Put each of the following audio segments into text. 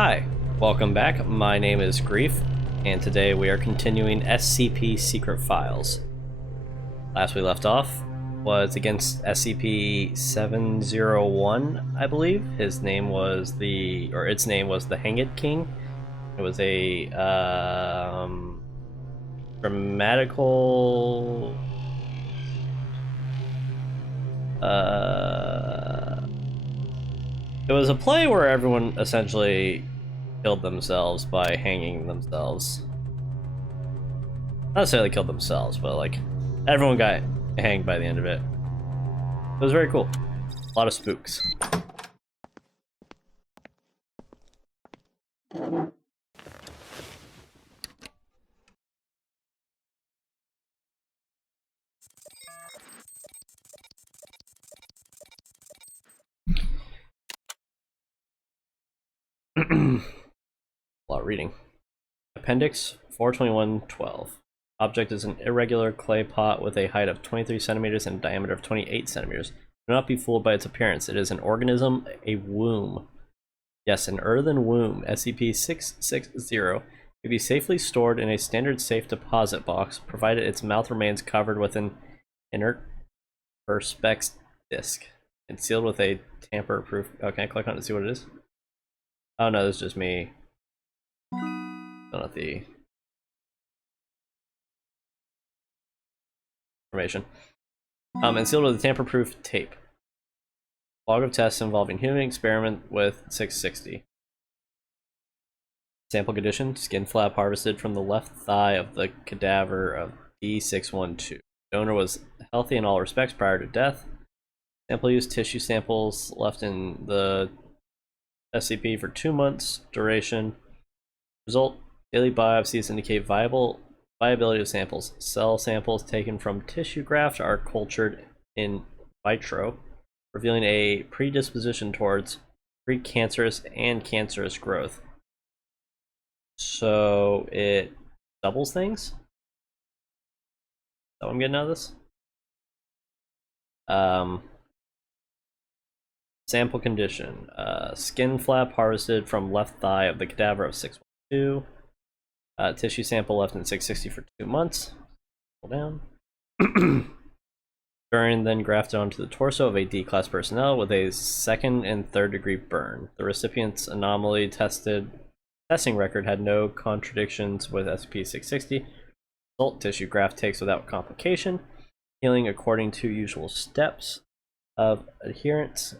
Hi, welcome back. My name is Grief, and today we are continuing SCP Secret Files. Last we left off was against SCP-701, I believe. Its name was the Hanged King. It was a grammatical it was a play where everyone essentially killed themselves by hanging themselves. Not necessarily killed themselves, but like everyone got hanged by the end of it. It was very cool. A lot of spooks. A lot of reading. Appendix 421-12. Object is an irregular clay pot with a height of 23 centimeters and a diameter of 28 centimeters. Do not be fooled by its appearance. It is an organism, a womb. Yes, an earthen womb. SCP-660 may be safely stored in a standard safe deposit box, provided its mouth remains covered with an inert perspex disc and sealed with a tamper-proof. Oh, can I click on it to see what it is? Oh no, this is just me. Not the information. And sealed with a tamper-proof tape. Log of tests involving human experiment with 660. Sample condition: skin flap harvested from the left thigh of the cadaver of D612. Donor was healthy in all respects prior to death. Sample use: tissue samples left in the SCP for 2 months duration. Result: daily biopsies indicate viability of samples. Cell samples taken from tissue graft are cultured in vitro, revealing a predisposition towards precancerous and cancerous growth. So it doubles things? Is that what I'm getting out of this? Sample condition: skin flap harvested from left thigh of the cadaver of 612. Tissue sample left in 660 for 2 months. Pull down. Burn then grafted onto the torso of a D-class personnel with a 2nd and 3rd degree burn. The recipient's anomaly testing record had no contradictions with SCP-660. Result: tissue graft takes without complication. Healing according to usual steps of adherence.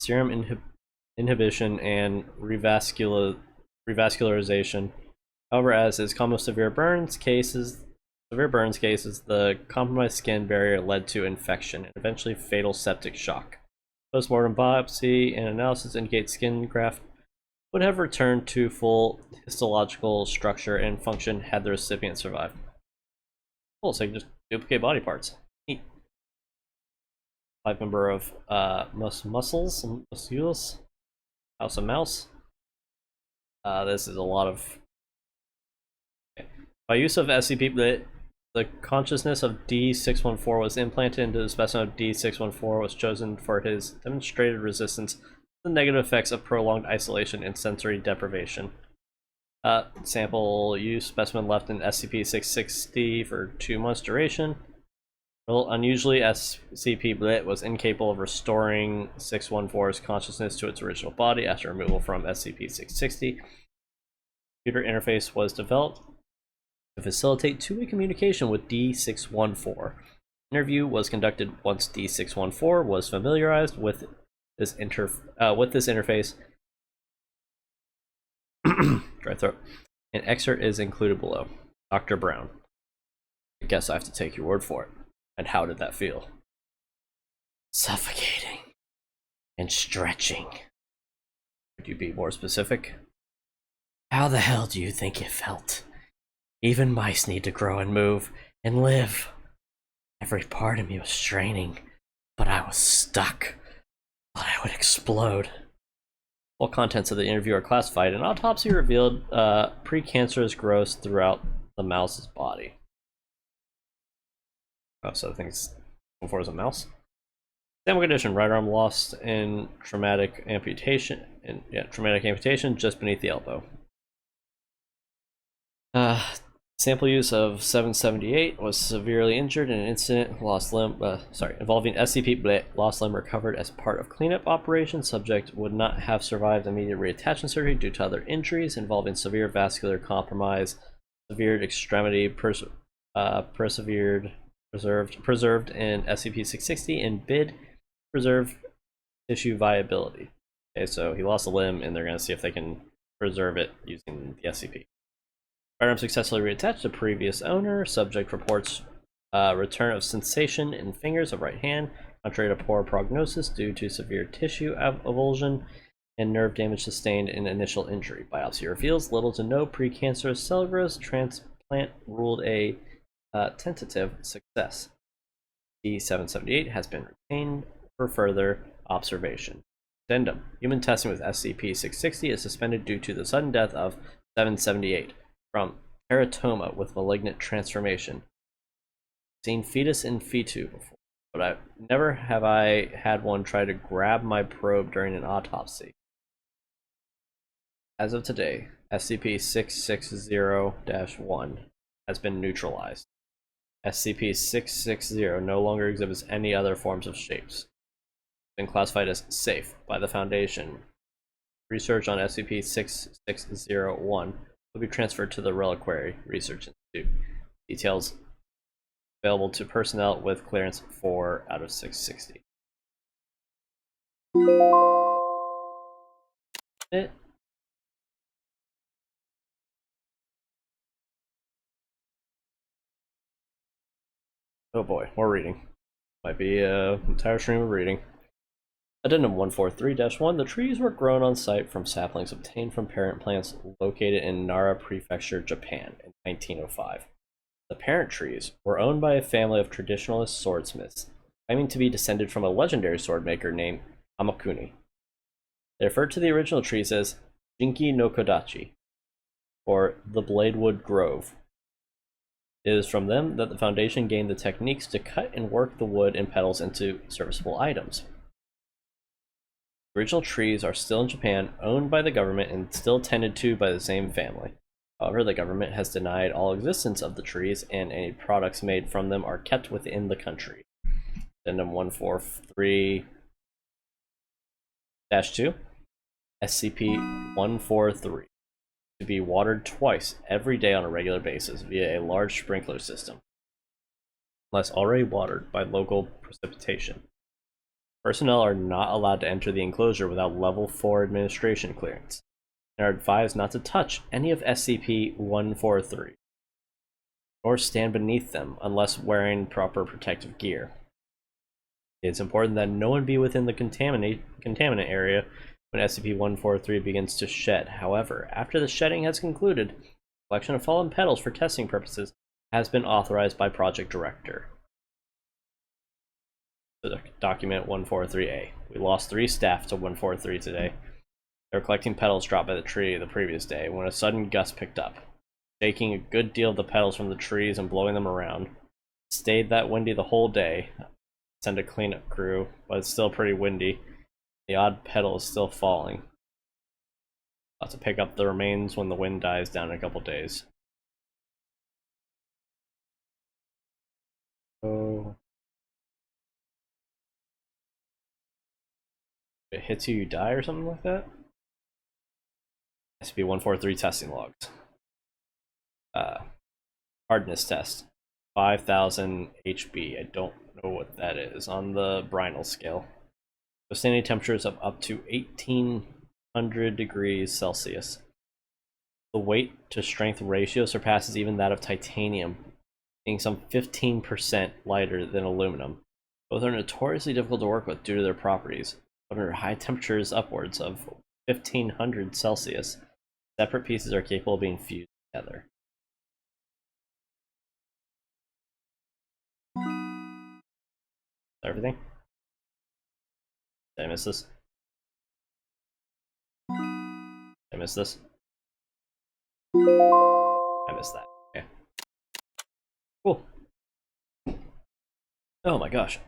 Serum inhibition and revascularization. However, as is common with severe burns cases, the compromised skin barrier led to infection and eventually fatal septic shock. Postmortem biopsy and analysis indicate skin graft would have returned to full histological structure and function had the recipient survived. Cool, so you can just duplicate body parts. Neat. 5 member of musculus. House of Mouse. This is a lot of. Okay. By use of SCP, the consciousness of D614 was implanted into the specimen of D614 was chosen for his demonstrated resistance to the negative effects of prolonged isolation and sensory deprivation. Sample use: specimen left in SCP-660 for 2 months duration. Well, unusually, SCP was incapable of restoring 614's consciousness to its original body after removal from SCP-660. Computer interface was developed to facilitate two-way communication with D614. Interview was conducted once D614 was familiarized with this interface. Dry throat. An excerpt is included below. Dr. Brown. I guess I have to take your word for it. And how did that feel? Suffocating and stretching. Could you be more specific? How the hell do you think it felt? Even mice need to grow and move and live. Every part of me was straining, but I was stuck. Thought I would explode. All contents of the interview are classified. An autopsy revealed precancerous growths throughout the mouse's body. Oh, so I think it's before as a mouse. Example condition: right arm lost in traumatic amputation. Traumatic amputation just beneath the elbow. Sample use of 778 was severely injured in an incident, lost limb, involving SCP, lost limb recovered as part of cleanup operation. Subject would not have survived immediate reattachment surgery due to other injuries involving severe vascular compromise, severe extremity preserved in SCP-660, and BID preserved tissue viability. Okay, so he lost a limb, and they're going to see if they can preserve it using the SCP. Firearm successfully reattached to previous owner. Subject reports return of sensation in fingers of right hand, contrary to poor prognosis due to severe tissue avulsion and nerve damage sustained in initial injury. Biopsy reveals little to no precancerous cell growth. Transplant ruled a tentative success. D778 has been retained for further observation. Addendum: human testing with SCP-660 is suspended due to the sudden death of 778 from teratoma with malignant transformation. Seen fetus in fetu before, but never have I had one try to grab my probe during an autopsy. As of today, SCP-660-1 has been neutralized. SCP-660 no longer exhibits any other forms of shapes. It's been classified as safe by the Foundation. Research on SCP-660-1 will be transferred to the Reliquary Research Institute. Details available to personnel with clearance 4 out of 660. Oh boy, more reading. Might be an entire stream of reading. Addendum 143-1, the trees were grown on site from saplings obtained from parent plants located in Nara Prefecture, Japan in 1905. The parent trees were owned by a family of traditionalist swordsmiths, claiming to be descended from a legendary sword maker named Hamakuni. They referred to the original trees as Jinki no Kodachi, or the Bladewood Grove. It is from them that the Foundation gained the techniques to cut and work the wood and petals into serviceable items. The original trees are still in Japan, owned by the government and still tended to by the same family. However, the government has denied all existence of the trees, and any products made from them are kept within the country. Addendum 143-2, SCP-143, to be watered twice every day on a regular basis via a large sprinkler system, unless already watered by local precipitation. Personnel are not allowed to enter the enclosure without Level 4 administration clearance, and are advised not to touch any of SCP-143, or stand beneath them unless wearing proper protective gear. It's important that no one be within the contaminant area when SCP-143 begins to shed. However, after the shedding has concluded, collection of fallen petals for testing purposes has been authorized by Project Director. Document 143A. We lost 3 staff to 143 today. They were collecting petals dropped by the tree the previous day when a sudden gust picked up, shaking a good deal of the petals from the trees and blowing them around. It stayed that windy the whole day. Send a cleanup crew, but it's still pretty windy. The odd petal is still falling. I'll have to pick up the remains when the wind dies down in a couple days. Oh. If it hits you, you die or something like that? SCP-143 testing logs. Hardness test. 5,000 HB. I don't know what that is on the Brinell scale. Withstanding temperatures of up to 1800 degrees Celsius. The weight to strength ratio surpasses even that of titanium, being some 15% lighter than aluminum. Both are notoriously difficult to work with due to their properties. Under high temperatures upwards of 1500 Celsius, separate pieces are capable of being fused together. Everything? Did I miss this? Did I miss this? I missed that. Okay. Cool. Oh my gosh.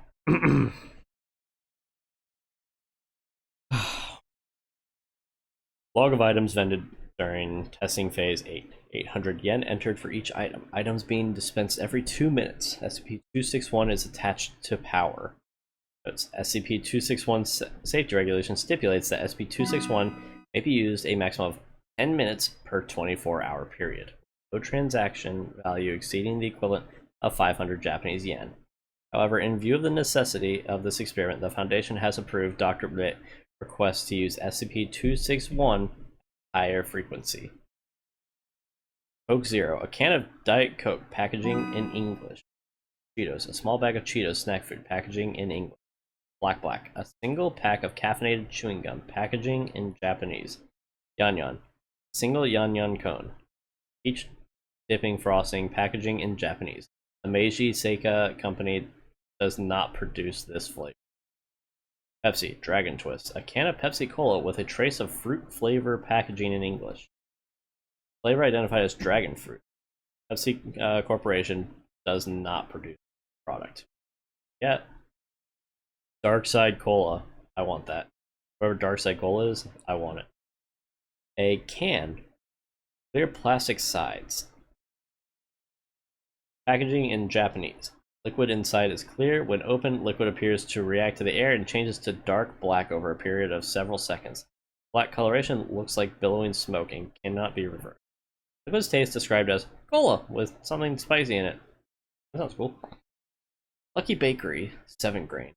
Log of items vended during testing phase 8. 800 yen entered for each item. Items being dispensed every 2 minutes. SCP-261 is attached to power. SCP-261 safety regulation stipulates that SCP-261 may be used a maximum of 10 minutes per 24-hour period. No transaction value exceeding the equivalent of 500 Japanese yen. However, in view of the necessity of this experiment, the Foundation has approved Dr. Blit requests to use SCP-261 higher frequency. Coke Zero, a can of Diet Coke, packaging in English. Cheetos, a small bag of Cheetos snack food, packaging in English. Black, a single pack of caffeinated chewing gum, packaging in Japanese. Yan, single yan cone, each dipping frosting, packaging in Japanese. The Meiji Seika Company does not produce this flavor. Pepsi, Dragon Twist, a can of Pepsi Cola with a trace of fruit flavor, packaging in English. Flavor identified as dragon fruit. Pepsi Corporation does not produce the product. Yet. Dark Side Cola, I want that. Whatever Dark Side Cola is, I want it. A can, clear plastic sides. Packaging in Japanese. Liquid inside is clear. When opened, liquid appears to react to the air and changes to dark black over a period of several seconds. Black coloration looks like billowing smoke and cannot be reversed. Liquid's taste described as cola with something spicy in it. That sounds cool. Lucky Bakery, 7 grain.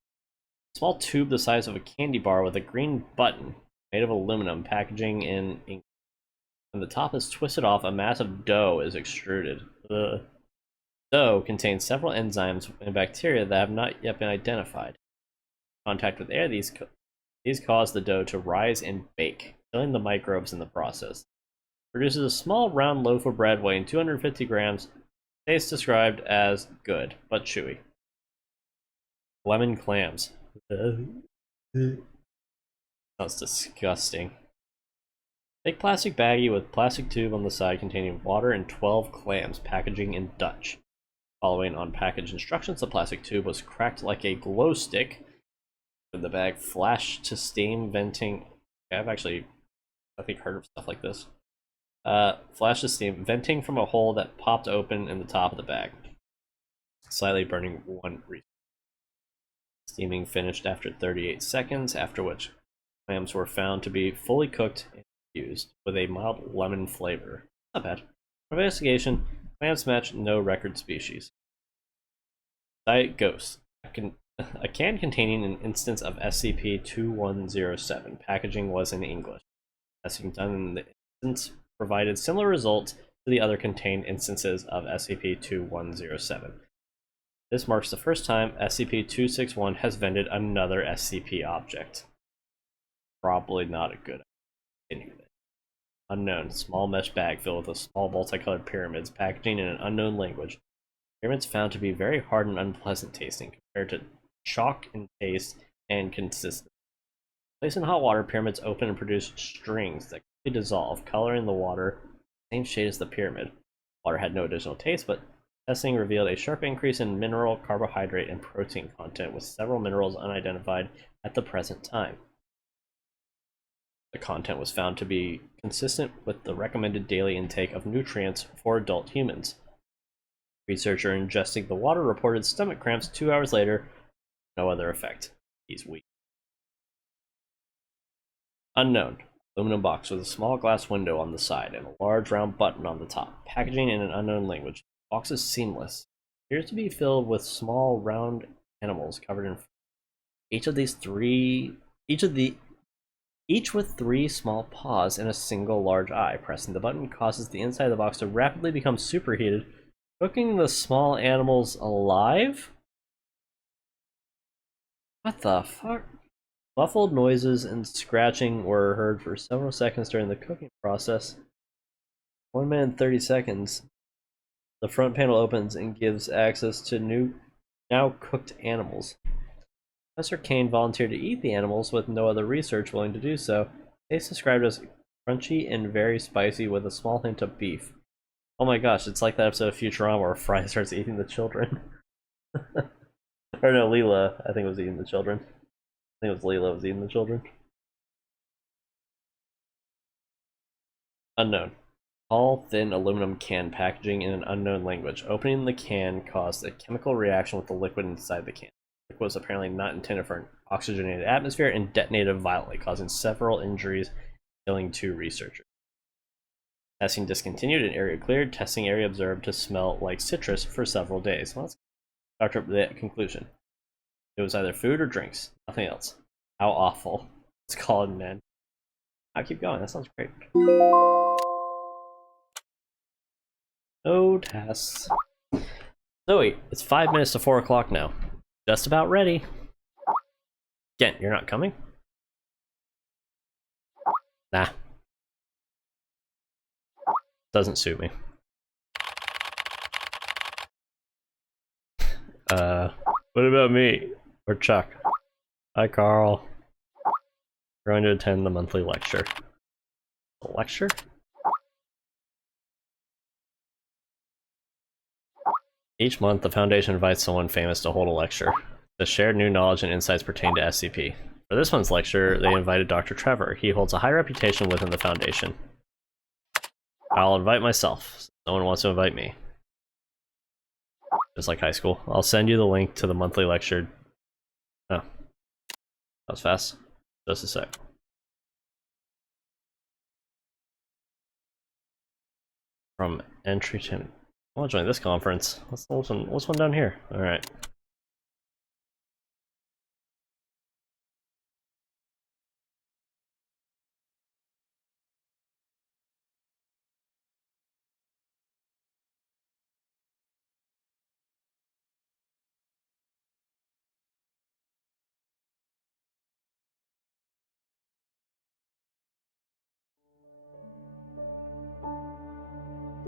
Small tube the size of a candy bar with a green button made of aluminum, packaging in ink. When the top is twisted off, a mass of dough is extruded. The dough contains several enzymes and bacteria that have not yet been identified. In contact with air, these cause the dough to rise and bake, killing the microbes in the process. Produces a small round loaf of bread weighing 250 grams. Taste described as good, but chewy. Lemon clams. Sounds disgusting. Big plastic baggie with plastic tube on the side containing water and 12 clams, packaging in Dutch. Following on package instructions, the plastic tube was cracked like a glow stick. The bag flashed to steam venting. I've actually, I think, heard of stuff like this. Flash to steam venting from a hole that popped open in the top of the bag, slightly burning one reason. Steaming finished after 38 seconds, after which clams were found to be fully cooked and used with a mild lemon flavor. Not bad. For investigation, clams match no record species. Diet Ghost. A can containing an instance of SCP-2107. Packaging was in English. Testing done in the instance provided similar results to the other contained instances of SCP-2107. This marks the first time SCP-261 has vended another SCP object. Probably not a good idea. Unknown. Small mesh bag filled with a small multicolored pyramids, packaging in an unknown language. Pyramids found to be very hard and unpleasant tasting compared to chalk in taste and consistency. Placed in hot water, pyramids open and produce strings that quickly dissolve, coloring the water the same shade as the pyramid. Water had no additional taste, but testing revealed a sharp increase in mineral, carbohydrate, and protein content, with several minerals unidentified at the present time. The content was found to be consistent with the recommended daily intake of nutrients for adult humans. Researcher ingesting the water reported stomach cramps 2 hours later. No other effect. He's weak. Unknown. Aluminum box with a small glass window on the side and a large round button on the top. Packaging in an unknown language. Box is seamless. Appears to be filled with small round animals covered in each with 3 small paws and a single large eye. Pressing the button causes the inside of the box to rapidly become superheated, cooking the small animals alive? What the fuck? Muffled noises and scratching were heard for several seconds during the cooking process. 1 minute and 30 seconds. The front panel opens and gives access to now cooked animals. Professor Kane volunteered to eat the animals with no other research willing to do so. Taste described as crunchy and very spicy with a small hint of beef. Oh my gosh, it's like that episode of Futurama where Fry starts eating the children. Or no, Leela, I think, was eating the children. I think it was Leela was eating the children. Unknown. Tall, thin aluminum can packaging in an unknown language. Opening the can caused a chemical reaction with the liquid inside the can. The liquid was apparently not intended for an oxygenated atmosphere and detonated violently, causing several injuries, killing 2 researchers. Testing discontinued and area cleared. Testing area observed to smell like citrus for several days. Well, Dr. The conclusion. It was either food or drinks. Nothing else. How awful. Let's call it an end. I'll keep going. That sounds great. No tests. Zoe, it's 5 minutes to 4 o'clock now. Just about ready. Again, you're not coming? Nah. Doesn't suit me. What about me? Or Chuck? Hi, Carl. We're going to attend the monthly lecture. A lecture? Each month, the Foundation invites someone famous to hold a lecture to share new knowledge and insights pertaining to SCP. For this month's lecture, they invited Dr. Trevor. He holds a high reputation within the Foundation. I'll invite myself. No one wants to invite me. Just like high school. I'll send you the link to the monthly lecture. Oh. That was fast. Just a sec. From entry to... I want to join this conference. What's one down here? Alright.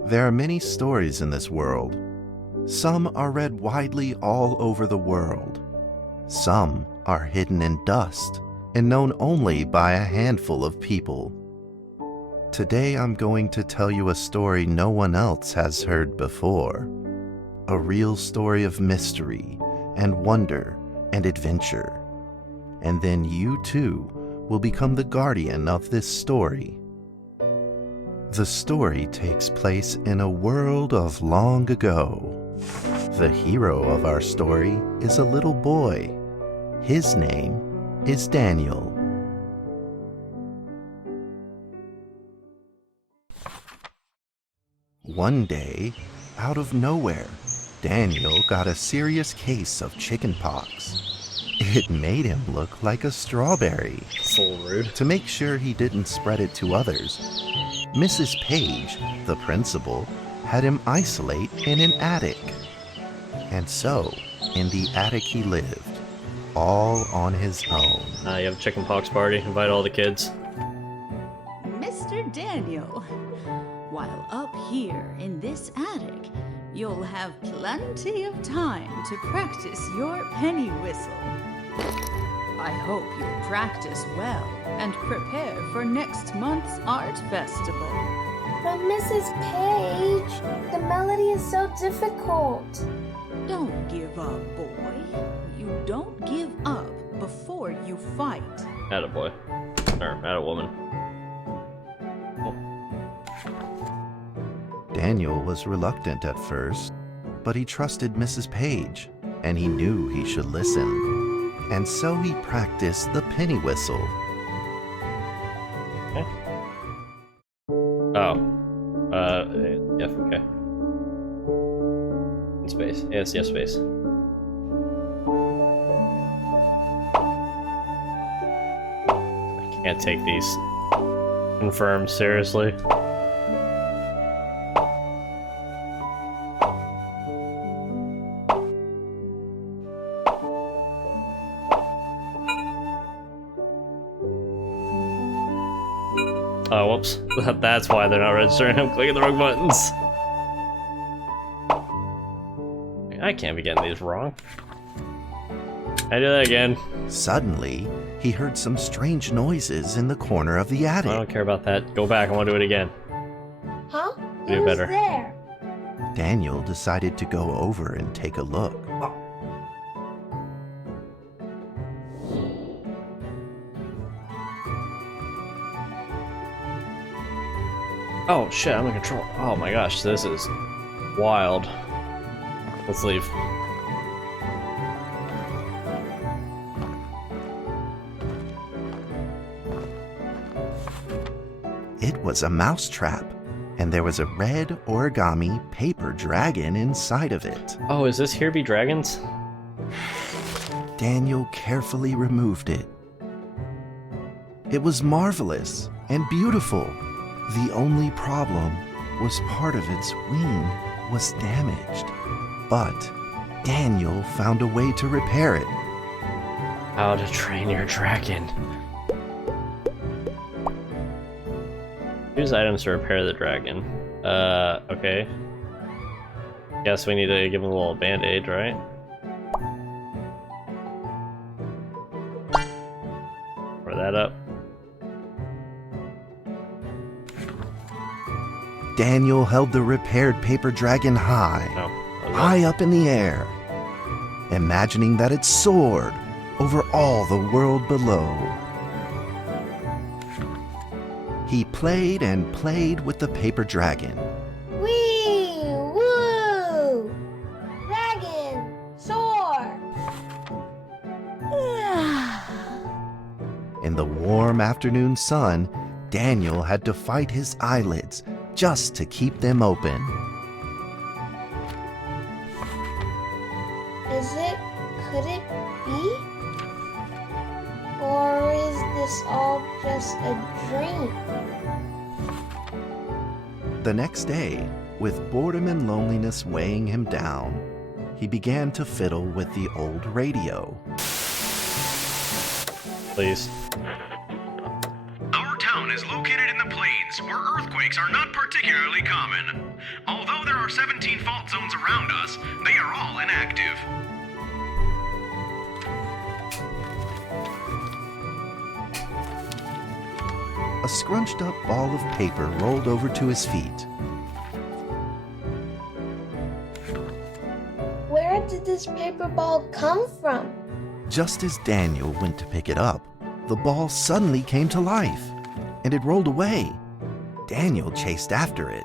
There are many stories in this world. Some are read widely all over the world. Some are hidden in dust and known only by a handful of people. Today I'm going to tell you a story no one else has heard before. A real story of mystery and wonder and adventure. And then you too will become the guardian of this story. The story takes place in a world of long ago. The hero of our story is a little boy. His name is Daniel. One day, out of nowhere, Daniel got a serious case of chickenpox. It made him look like a strawberry. So rude. To make sure he didn't spread it to others, Mrs. Page, the principal, had him isolate in an attic. And so, in the attic he lived, all on his own. You have a chickenpox party. Invite all the kids. Mr. Daniel, while up here in this attic, you'll have plenty of time to practice your penny whistle. I hope you practice well and prepare for next month's art festival. But Mrs. Page, the melody is so difficult. Don't give up, boy. You don't give up before you fight. Attaboy. Or attawoman. Daniel was reluctant at first, but he trusted Mrs. Page, and he knew he should listen. And so he practiced the penny whistle. Okay. Oh. Yeah, okay. In space. Yes, yes, space. I can't take these confirmed seriously. Oh, whoops. That's why they're not registering. I'm clicking the wrong buttons. I can't be getting these wrong. I do that again. Suddenly, he heard some strange noises in the corner of the attic. I don't care about that. Go back. I want to do it again. Huh? Do Who's better. there? Daniel decided to go over and take a look. Oh shit, I'm in control. Oh my gosh, this is wild. Let's leave. It was a mousetrap, and there was a red origami paper dragon inside of it. Oh, is this Here Be Dragons? Daniel carefully removed it. It was marvelous and beautiful. The only problem was part of its wing was damaged. But Daniel found a way to repair it. How to train your dragon. Use items to repair the dragon. Okay. Guess we need to give him a little band-aid, right? Pour that up. Daniel held the repaired paper dragon high, No. high up in the air, imagining that it soared over all the world below. He played and played with the paper dragon. Wee! Woo! Dragon! Soar! In the warm afternoon sun, Daniel had to fight his eyelids just to keep them open. Could it be? Or is this all just a dream? The next day, with boredom and loneliness weighing him down, he began to fiddle with the old radio. Please. Our town is located in the plains, where earthquakes are not particularly common. Although there are 17 fault zones around us, they are all inactive. A scrunched up ball of paper rolled over to his feet. Where did this paper ball come from? Just as Daniel went to pick it up, the ball suddenly came to life, and it rolled away. Daniel chased after it.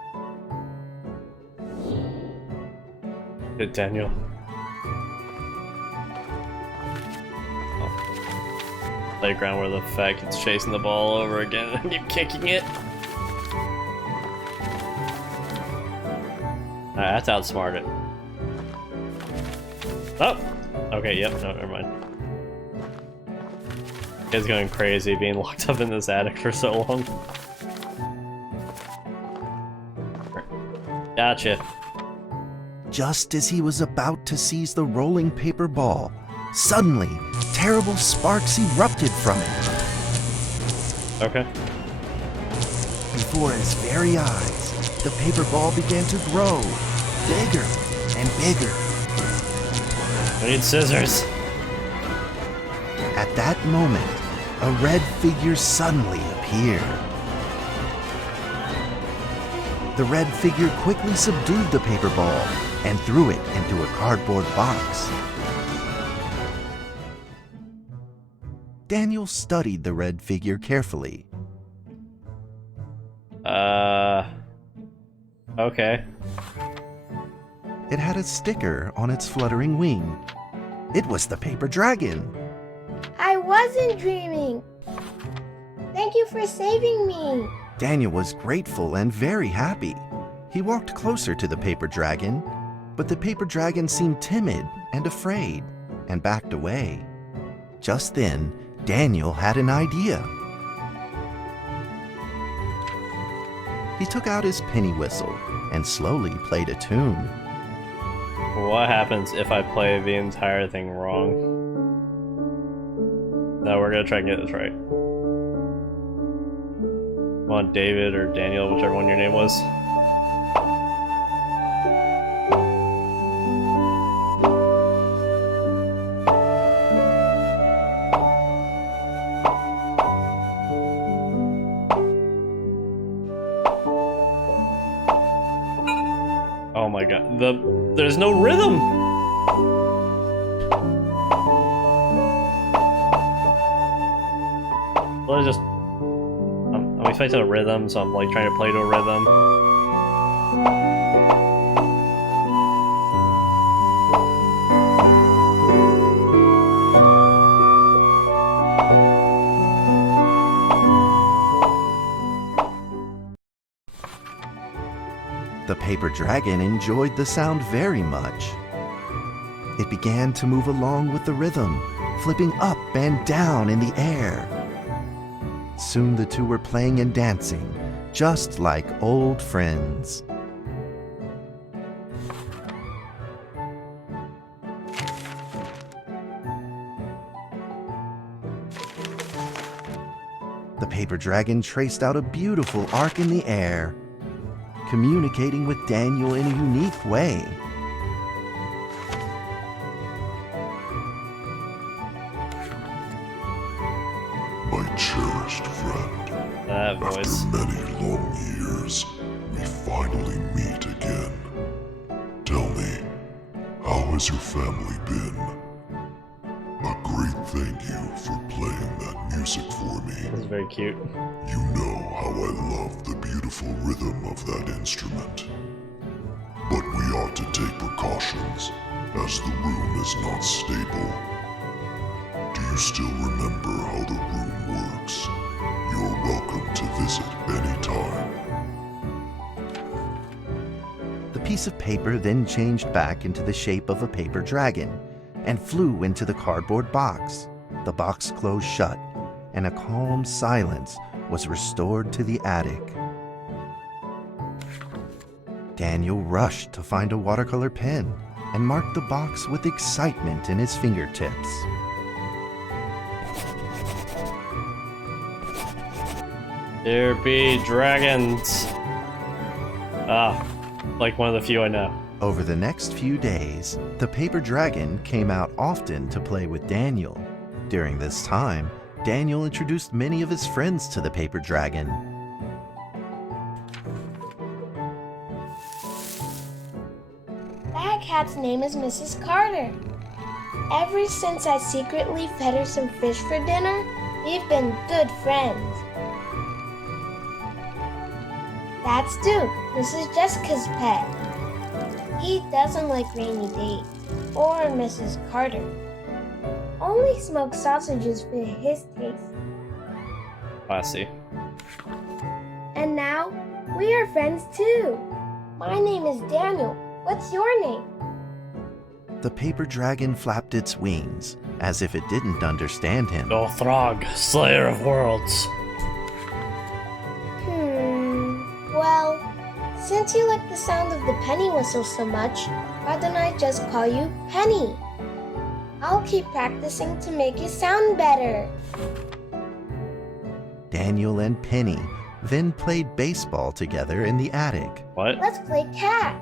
Good, Daniel. Playground where the fat kid's chasing the ball over again and keep kicking it. Alright, that's outsmart it. Oh! Okay, yep, no, never mind. Kid's going crazy being locked up in this attic for so long. Gotcha. Just as he was about to seize the rolling paper ball, suddenly, terrible sparks erupted from it. Okay. Before his very eyes, the paper ball began to grow, bigger and bigger. We need scissors. At that moment, a red figure suddenly appeared. The red figure quickly subdued the paper ball and threw it into a cardboard box. Daniel studied the red figure carefully. Okay. It had a sticker on its fluttering wing. It was the paper dragon. I wasn't dreaming. Thank you for saving me. Daniel was grateful and very happy. He walked closer to the paper dragon, but the paper dragon seemed timid and afraid and backed away. Just then, Daniel had an idea. He took out his penny whistle and slowly played a tune. What happens if I play the entire thing wrong? No, we're gonna try and get this right. Come on, David or Daniel, whichever one your name was. Oh my god, there's no rhythm! Let me just... I'm expecting a rhythm, so I'm like trying to play to a rhythm. The paper dragon enjoyed the sound very much. It began to move along with the rhythm, flipping up and down in the air. Soon the two were playing and dancing, just like old friends. The paper dragon traced out a beautiful arc in the air, communicating with Daniel in a unique way. My cherished friend, That voice. after many long years, we finally meet again. Tell me, how has your family been? A great thank you for playing that music for me. This is very cute. You know how I love the beautiful rhythm of that instrument. But we ought to take precautions, as the room is not stable. Do you still remember how the room works? You're welcome to visit anytime. The piece of paper then changed back into the shape of a paper dragon and flew into the cardboard box. The box closed shut, and a calm silence was restored to the attic. Daniel rushed to find a watercolor pen and marked the box with excitement in his fingertips. There be dragons. Ah, like one of the few I know. Over the next few days, the paper dragon came out often to play with Daniel. During this time, Daniel introduced many of his friends to the paper dragon. That cat's name is Mrs. Carter. Ever since I secretly fed her some fish for dinner, we've been good friends. That's Duke, Mrs. Jessica's pet. He doesn't like rainy days or Mrs. Carter. Only smoked sausages fit his taste. Classy. And now, we are friends too. My name is Daniel. What's your name? The paper dragon flapped its wings, as if it didn't understand him. Throg, Slayer of Worlds. Well, since you like the sound of the penny whistle so much, why don't I just call you Penny? I'll keep practicing to make it sound better. Daniel and Penny then played baseball together in the attic. What? Let's play cat.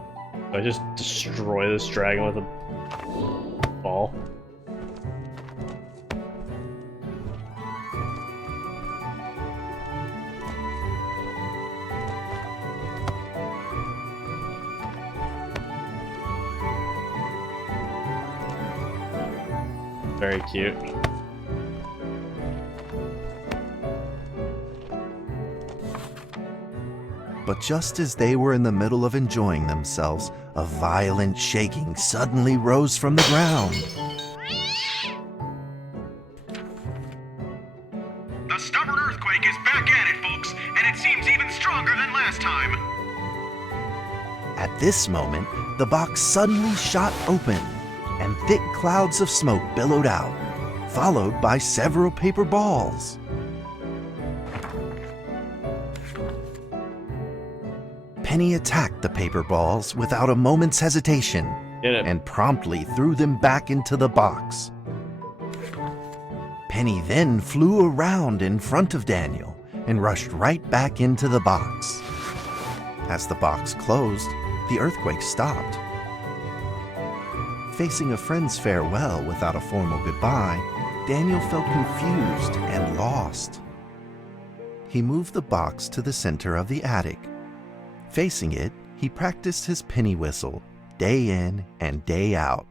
Do I just destroy this dragon with a ball? Very cute. But just as they were in the middle of enjoying themselves, a violent shaking suddenly rose from the ground. The stubborn earthquake is back at it, folks, and it seems even stronger than last time. At this moment, the box suddenly shot open, and thick clouds of smoke billowed out, followed by several paper balls. Penny attacked the paper balls without a moment's hesitation Get it. and promptly threw them back into the box. Penny then flew around in front of Daniel and rushed right back into the box. As the box closed, the earthquake stopped. Facing a friend's farewell without a formal goodbye, Daniel felt confused and lost. He moved the box to the center of the attic. Facing it, he practiced his penny whistle day in and day out.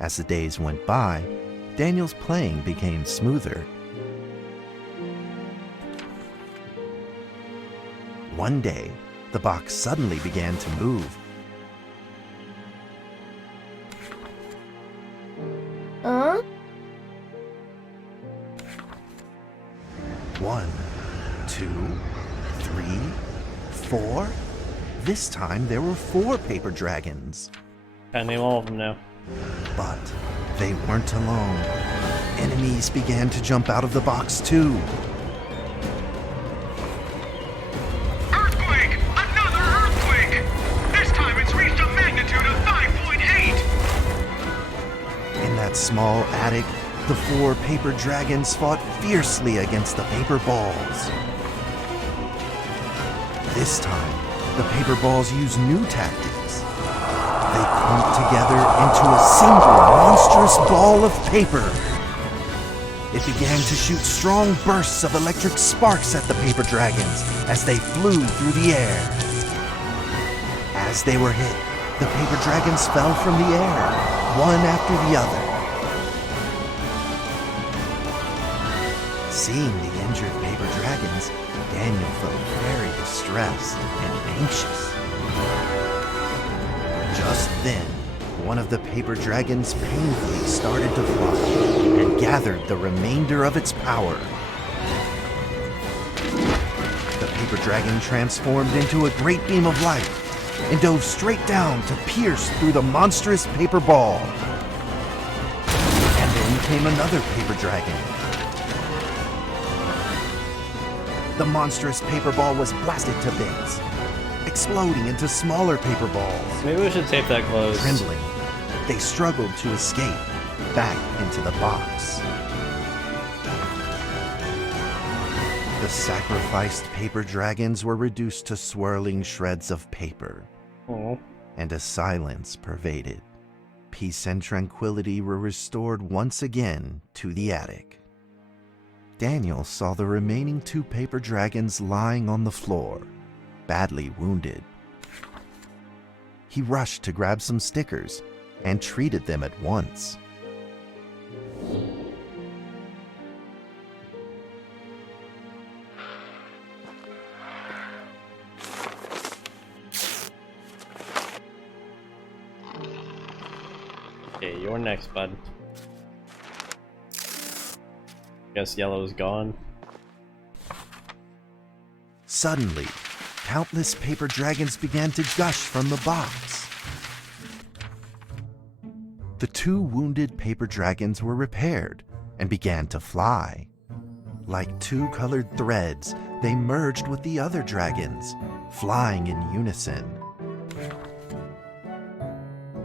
As the days went by, Daniel's playing became smoother. One day, the box suddenly began to move. Huh? 1, 2, 3, 4. This time there were 4 paper dragons. Can't name all of them now. But they weren't alone. Enemies began to jump out of the box too. Earthquake! Another earthquake! This time it's reached a magnitude of 5.8! In that small attic, the 4 paper dragons fought fiercely against the paper balls. This time, the paper balls used new tactics. They clumped together into a single monstrous ball of paper. It began to shoot strong bursts of electric sparks at the paper dragons as they flew through the air. As they were hit, the paper dragons fell from the air, one after the other. Seeing the injured paper dragons, Daniel felt very distressed and anxious. Just then, one of the paper dragons painfully started to fly and gathered the remainder of its power. The paper dragon transformed into a great beam of light and dove straight down to pierce through the monstrous paper ball. And then came another paper dragon. The monstrous paper ball was blasted to bits, exploding into smaller paper balls. Maybe we should tape that closed. Trembling, they struggled to escape back into the box. The sacrificed paper dragons were reduced to swirling shreds of paper, Oh. and a silence pervaded. Peace and tranquility were restored once again to the attic. Daniel saw the remaining 2 paper dragons lying on the floor, badly wounded. He rushed to grab some stickers and treated them at once. Okay, you're next, bud. Guess yellow's gone. Suddenly, countless paper dragons began to gush from the box. The 2 wounded paper dragons were repaired and began to fly. Like 2 colored threads, they merged with the other dragons, flying in unison.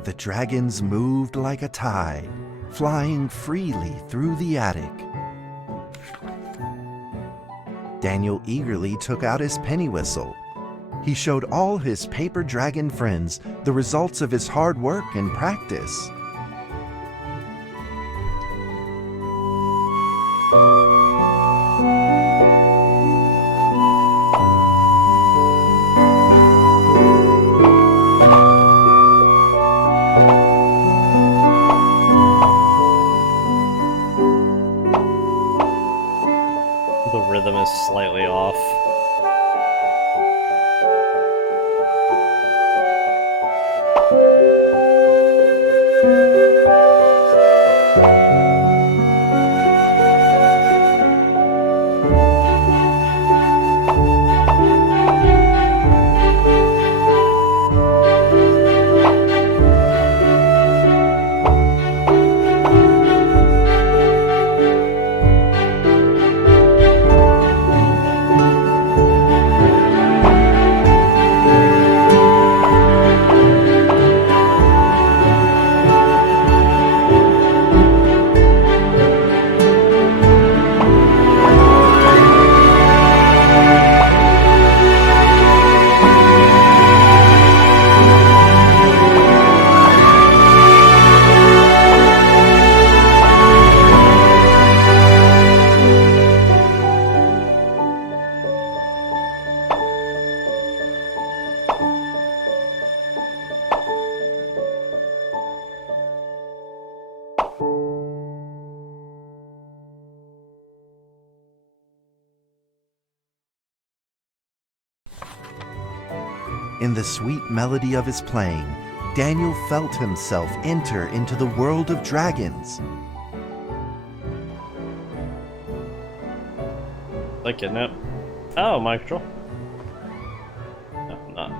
The dragons moved like a tide, flying freely through the attic. Daniel eagerly took out his penny whistle. He showed all his paper dragon friends the results of his hard work and practice. The rhythm is slightly off. In the sweet melody of his playing, Daniel felt himself enter into the world of dragons. Like kidnap. Oh, my control. No, I'm not.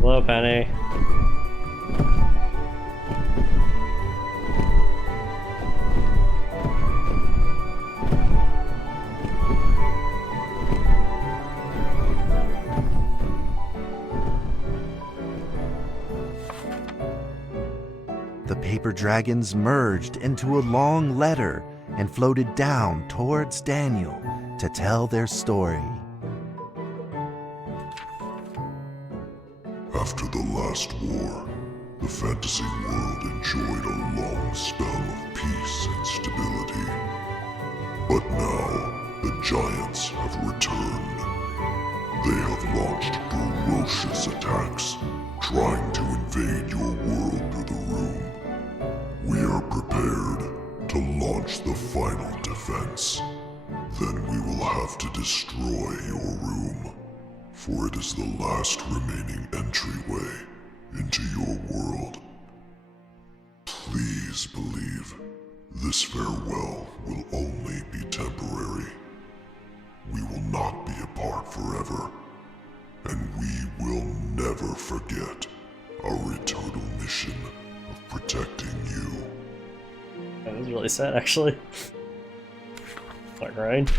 Hello, Penny. The paper dragons merged into a long letter and floated down towards Daniel to tell their story. After the last war, the fantasy world enjoyed a long spell of peace and stability. But now, the giants have returned. They have launched ferocious attacks, trying to invade your world through the room. We are prepared to launch the final defense. Then we will have to destroy your room, for it is the last remaining entryway into your world. Please believe this farewell will only be temporary. We will not be apart forever, and we will never forget our eternal mission of protecting you. That was really sad, actually. Like, right?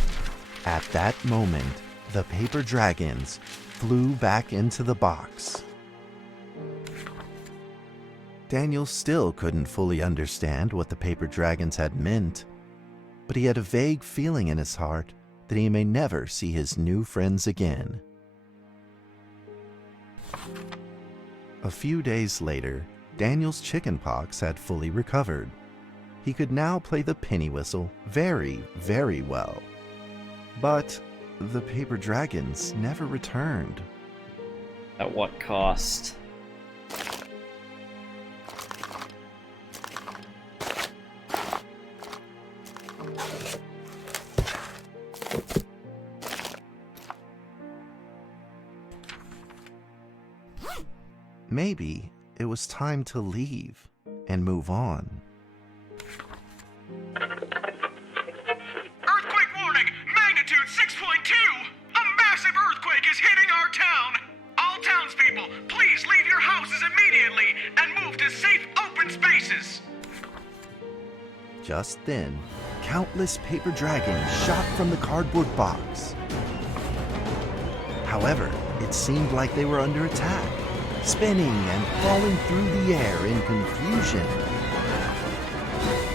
At that moment, the paper dragons flew back into the box. Daniel still couldn't fully understand what the paper dragons had meant, but he had a vague feeling in his heart that he may never see his new friends again. A few days later, Daniel's chickenpox had fully recovered. He could now play the penny whistle very, very well. But the paper dragons never returned. At what cost? Maybe it was time to leave and move on. Earthquake warning! Magnitude 6.2! A massive earthquake is hitting our town! All townspeople, please leave your houses immediately and move to safe open spaces! Just then, countless paper dragons shot from the cardboard box. However, it seemed like they were under attack, spinning and falling through the air in confusion.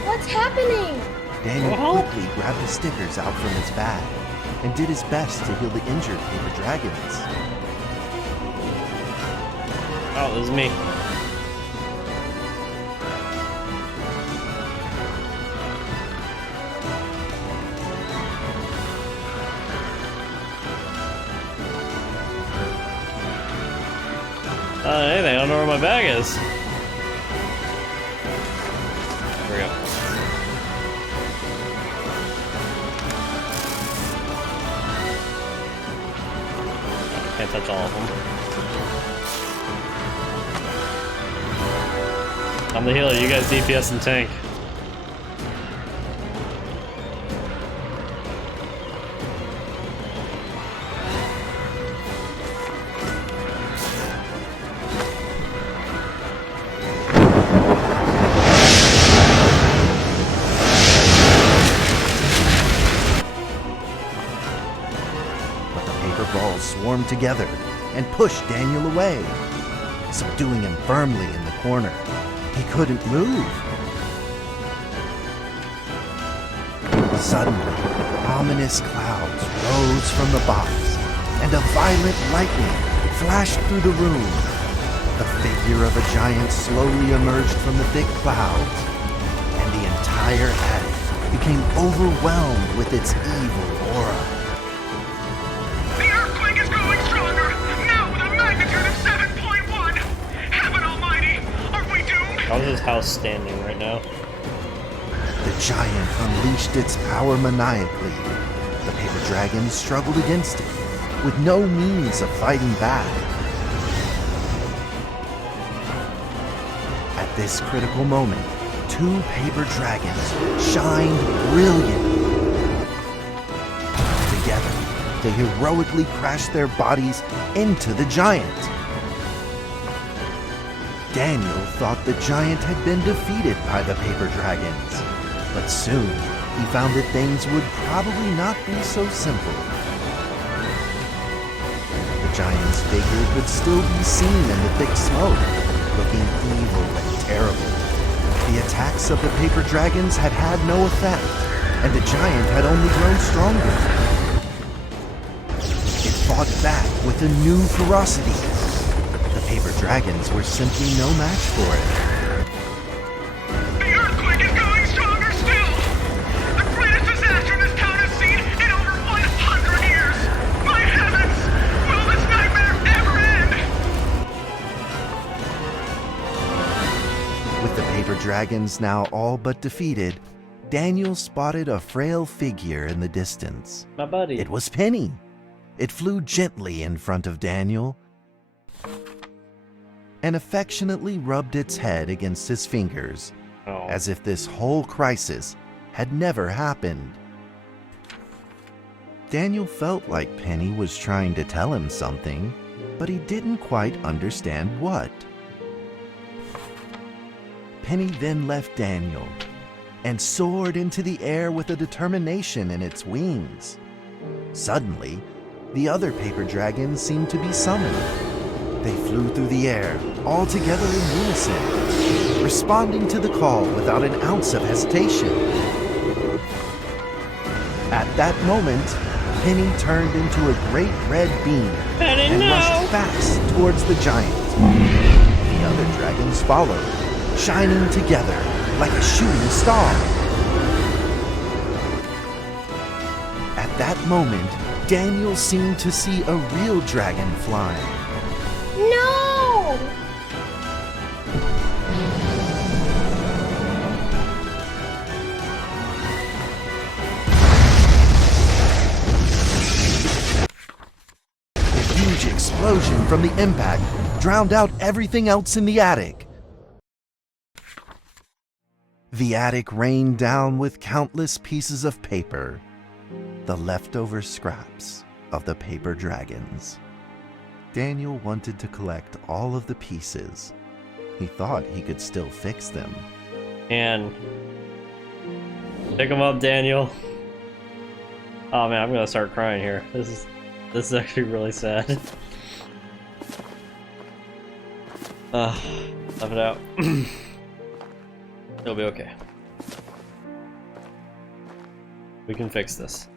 What's happening? Daniel quickly grabbed the stickers out from his bag and did his best to heal the injured paper dragons. Oh, this is me. Anything, I don't know where my bag is. There we go. Can't touch all of them. I'm the healer, you guys DPS and tank. Swarmed together and pushed Daniel away, subduing him firmly in the corner. He couldn't move. Suddenly, ominous clouds rose from the box, and a violent lightning flashed through the room. The figure of a giant slowly emerged from the thick clouds, and the entire attic became overwhelmed with its evil aura. How's this house standing right now? giant unleashed its power maniacally. The paper dragon struggled against it, with no means of fighting back. At this critical moment, two paper dragons shined brilliantly. Together, they heroically crashed their bodies into the giant. Daniel thought the giant had been defeated by the paper dragons, but soon he found that things would probably not be so simple. The giant's figure could still be seen in the thick smoke, looking evil and terrible. The attacks of the paper dragons had had no effect, and the giant had only grown stronger. It fought back with a new ferocity. The paper dragons were simply no match for it. The earthquake is going stronger still! The greatest disaster this town has seen in over 100 years! My heavens! Will this nightmare ever end? With the paper dragons now all but defeated, Daniel spotted a frail figure in the distance. My buddy. It was Penny. It flew gently in front of Daniel and affectionately rubbed its head against his fingers, Oh. as if this whole crisis had never happened. Daniel felt like Penny was trying to tell him something, but he didn't quite understand what. Penny then left Daniel and soared into the air with a determination in its wings. Suddenly, the other paper dragons seemed to be summoned. They flew through the air, all together in unison, responding to the call without an ounce of hesitation. At that moment, Penny turned into a great red beam and rushed fast towards the giant. The other dragons followed, shining together like a shooting star. At that moment, Daniel seemed to see a real dragon flying. No! A huge explosion from the impact drowned out everything else in the attic. The attic rained down with countless pieces of paper, the leftover scraps of the paper dragons. Daniel wanted to collect all of the pieces. He thought he could still fix them. And pick him up, Daniel. Oh man, I'm gonna start crying here. This is actually really sad. Tough it out. It'll be okay. We can fix this.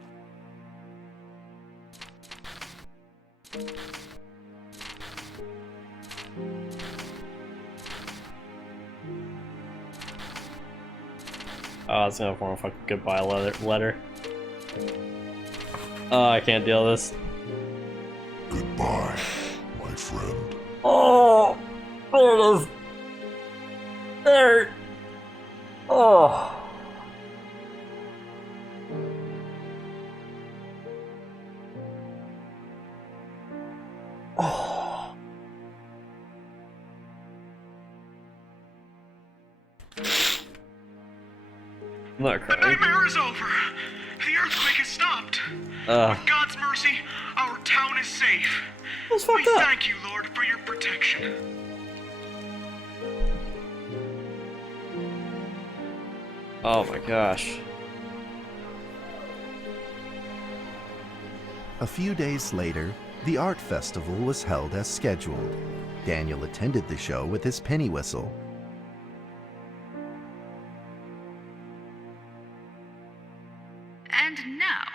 Oh, it's gonna form a fucking goodbye letter. Oh, I can't deal with this. Goodbye, my friend. Oh, there it is. There. Oh. Oh. I'm not The crying. nightmare is over. The earthquake has stopped. With God's mercy, our town is safe. That's We fucked up. thank you, Lord, for your protection. Oh my gosh. A few days later, the art festival was held as scheduled. Daniel attended the show with his penny whistle. And now,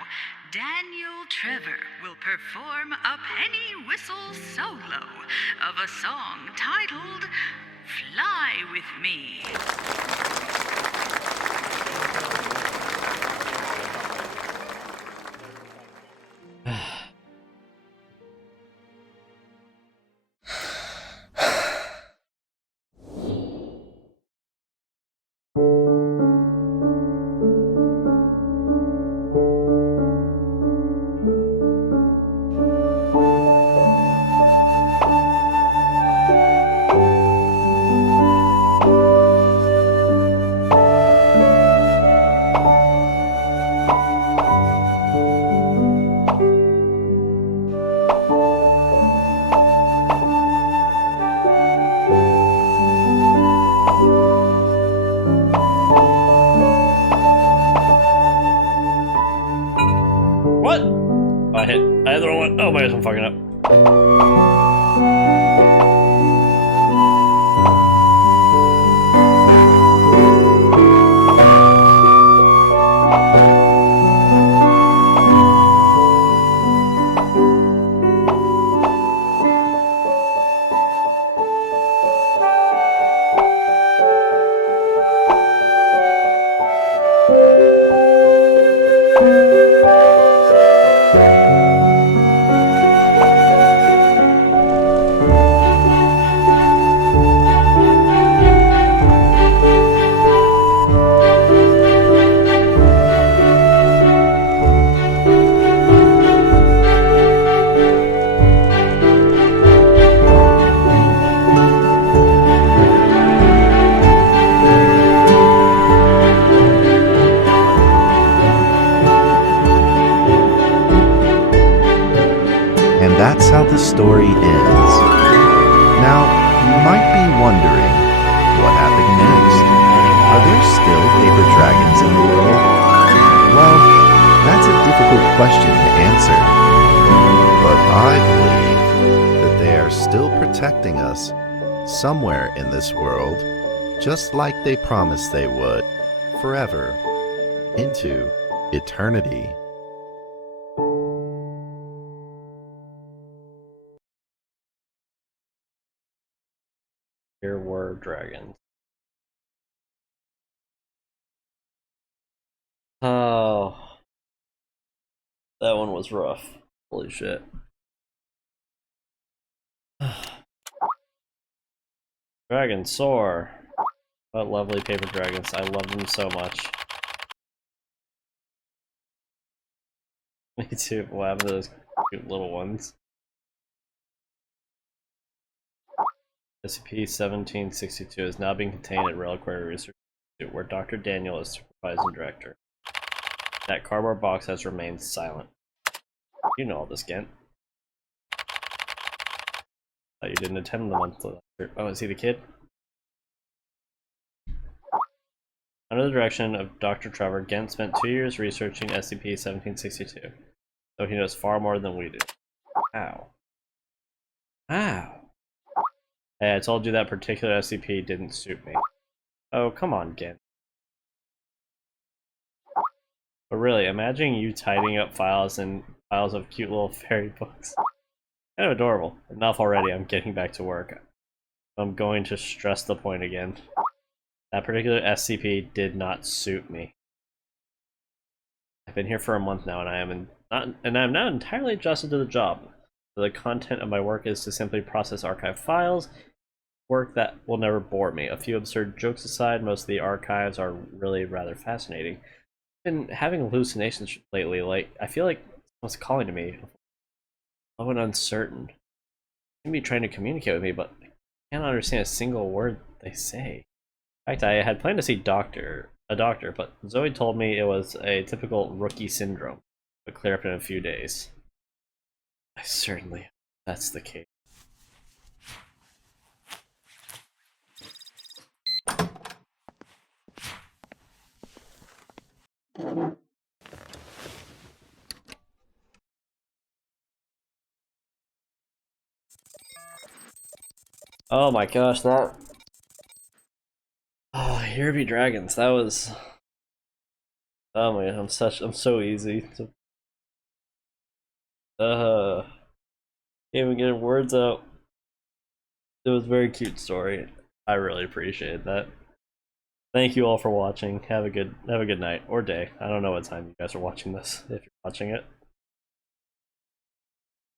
Daniel Trevor will perform a penny whistle solo of a song titled Fly With Me. I had the wrong one. Oh my gosh, I'm fucking up. And that's how the story ends. Now, you might be wondering, what happened next? Are there still paper dragons in the world? Well, that's a difficult question to answer. But I believe that they are still protecting us somewhere in this world, just like they promised they would, forever, into eternity. Here were dragons. Oh, that one was rough. Holy shit. Dragon soar. What lovely paper dragons. I love them so much. Me too. What happened to those cute little ones? SCP-1762 is now being contained at Reliquary Research Institute, where Dr. Daniel is supervising director. That cardboard box has remained silent. You know all this, Gent. Thought you didn't attend the monthly lecture. Oh, is he the kid? Under the direction of Dr. Trevor, Gent spent 2 years researching SCP-1762, so he knows far more than we do. Ow. Ow. Hey, I told you that particular SCP didn't suit me. Oh, come on, Gent. But really, imagine you tidying up files and piles of cute little fairy books. Kind of adorable. Enough already, I'm getting back to work. I'm going to stress the point again. That particular SCP did not suit me. I've been here for a month now, and I'm not entirely adjusted to the job. The content of my work is to simply process archive files, work that will never bore me. A few absurd jokes aside, most of the archives are really rather fascinating. I've been having hallucinations lately, like, I feel like someone's calling to me. Low and uncertain. They seem to be trying to communicate with me, but I can't understand a single word they say. In fact, I had planned to see a doctor, but Zoe told me it was a typical rookie syndrome. It would clear up in a few days. I certainly hope that's the case. Oh my gosh, that... Oh, here be dragons. That was... Oh my god, I'm so easy to... Can't even get words out. It was a very cute story. I really appreciate that. Thank you all for watching. Have a good night or day. I don't know what time you guys are watching this, if you're watching it.